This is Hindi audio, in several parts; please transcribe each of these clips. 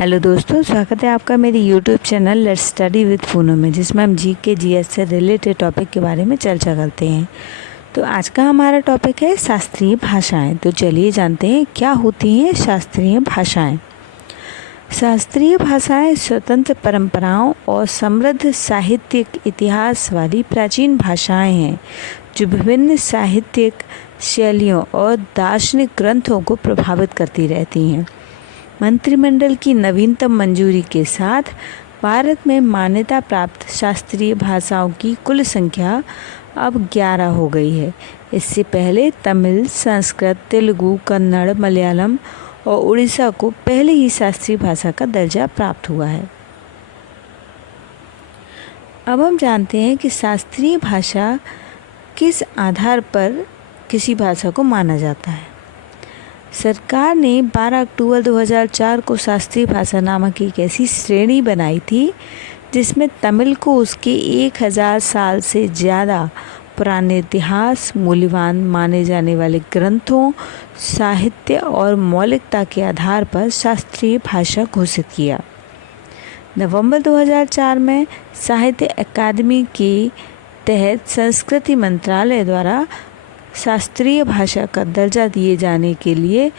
हेलो दोस्तों, स्वागत है आपका मेरे YouTube channel let's study with Poonam में, जिसमें हम जीके जीएस से रिलेटेड टॉपिक के बारे में चर्चा करते हैं। तो आज का हमारा टॉपिक है शास्त्रीय भाषाएं। तो चलिए जानते हैं क्या होती हैं शास्त्रीय भाषाएं। शास्त्रीय भाषाएं स्वतंत्र परंपराओं और समृद्ध साहित्यिक इतिहास वाली प्राचीन भाषाएं हैं जो विभिन्न साहित्यिक शैलियों और दार्शनिक ग्रंथों को प्रभावित करती रहती हैं। मंत्रिमंडल की नवीनतम मंजूरी के साथ भारत में मान्यता प्राप्त शास्त्रीय भाषाओं की कुल संख्या अब 11 हो गई है। इससे पहले तमिल, संस्कृत, तेलुगु, कन्नड़, मलयालम और उड़ीसा को पहले ही शास्त्रीय भाषा का दर्जा प्राप्त हुआ है। अब हम जानते हैं कि शास्त्रीय भाषा किस आधार पर किसी भाषा को माना जाता है। सरकार ने 12 अक्टूबर 2004 को शास्त्रीय भाषा नामक एक ऐसी श्रेणी बनाई थी जिसमें तमिल को उसके 1000 साल से ज़्यादा पुराने इतिहास, मूल्यवान माने जाने वाले ग्रंथों, साहित्य और मौलिकता के आधार पर शास्त्रीय भाषा घोषित किया। नवंबर 2004 में साहित्य अकादमी के तहत संस्कृति मंत्रालय द्वारा शास्त्रीय भाषा का दर्जा दिए जाने के लिए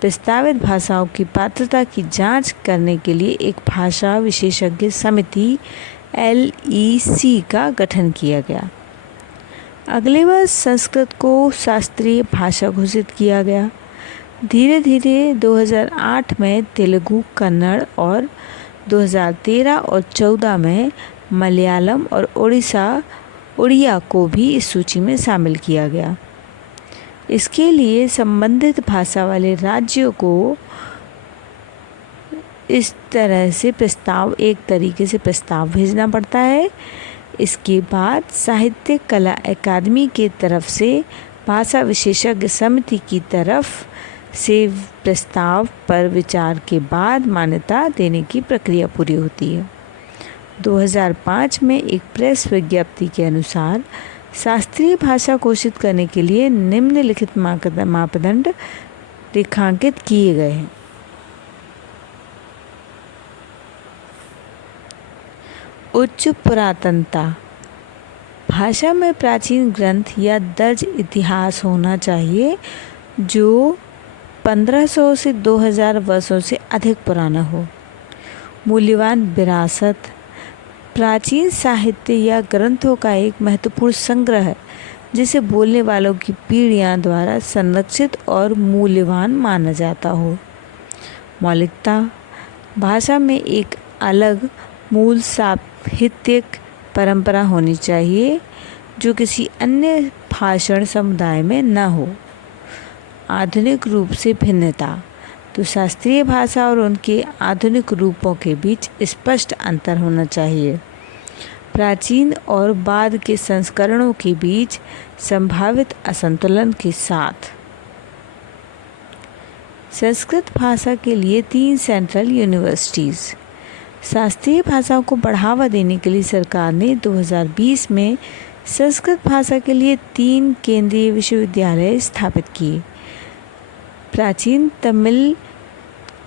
प्रस्तावित भाषाओं की पात्रता की जांच करने के लिए एक भाषा विशेषज्ञ समिति LEC का गठन किया गया। अगले वर्ष संस्कृत को शास्त्रीय भाषा घोषित किया गया। धीरे धीरे 2008 में तेलुगु, कन्नड़ और 2013 और 14 में मलयालम और उड़िया को भी इस सूची में शामिल किया गया। इसके लिए संबंधित भाषा वाले राज्यों को एक तरीके से प्रस्ताव भेजना पड़ता है। इसके बाद साहित्य कला अकादमी के तरफ से भाषा विशेषज्ञ समिति की तरफ से प्रस्ताव पर विचार के बाद मान्यता देने की प्रक्रिया पूरी होती है। 2005 में एक प्रेस विज्ञप्ति के अनुसार शास्त्रीय भाषा घोषित करने के लिए निम्नलिखित मापदंड रेखांकित किए गए हैं। उच्च पुरातनता। भाषा में प्राचीन ग्रंथ या दर्ज इतिहास होना चाहिए जो 1500 से 2000 वर्षों से अधिक पुराना हो। मूल्यवान विरासत। प्राचीन साहित्य या ग्रंथों का एक महत्वपूर्ण संग्रह है जिसे बोलने वालों की पीढ़ियां द्वारा संरक्षित और मूल्यवान माना जाता हो। मौलिकता। भाषा में एक अलग मूल साहित्यिक परंपरा होनी चाहिए जो किसी अन्य भाषण समुदाय में न हो। आधुनिक रूप से भिन्नता। तो शास्त्रीय भाषा और उनके आधुनिक रूपों के बीच स्पष्ट अंतर होना चाहिए। प्राचीन और बाद के संस्करणों के बीच संभावित असंतुलन के साथ। संस्कृत भाषा के लिए 3 सेंट्रल यूनिवर्सिटीज़। शास्त्रीय भाषाओं को बढ़ावा देने के लिए सरकार ने 2020 में संस्कृत भाषा के लिए 3 केंद्रीय विश्वविद्यालय स्थापित किए। प्राचीन तमिल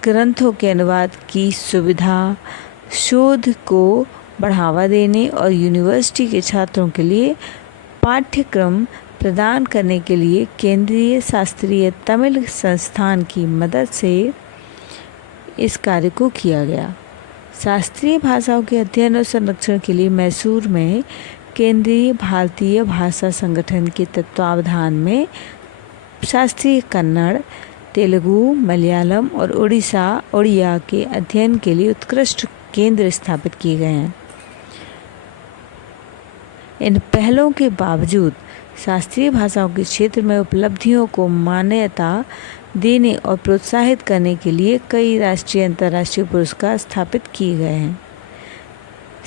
ग्रंथों के अनुवाद की सुविधा, शोध को बढ़ावा देने और यूनिवर्सिटी के छात्रों के लिए पाठ्यक्रम प्रदान करने के लिए केंद्रीय शास्त्रीय तमिल संस्थान की मदद से इस कार्य को किया गया। शास्त्रीय भाषाओं के अध्ययन और संरक्षण के लिए मैसूर में केंद्रीय भारतीय भाषा संगठन के तत्वावधान में शास्त्रीय कन्नड़, तेलुगु, मलयालम और उड़िया के अध्ययन के लिए उत्कृष्ट केंद्र स्थापित किए गए हैं। इन पहलों के बावजूद शास्त्रीय भाषाओं के क्षेत्र में उपलब्धियों को मान्यता देने और प्रोत्साहित करने के लिए कई राष्ट्रीय अंतर्राष्ट्रीय पुरस्कार स्थापित किए गए हैं।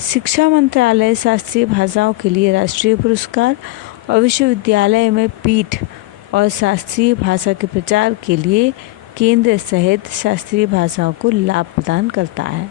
शिक्षा मंत्रालय शास्त्रीय भाषाओं के लिए राष्ट्रीय पुरस्कार और विश्वविद्यालय में पीठ और शास्त्रीय भाषा के प्रचार के लिए केंद्र सहित शास्त्रीय भाषाओं को लाभ प्रदान करता है।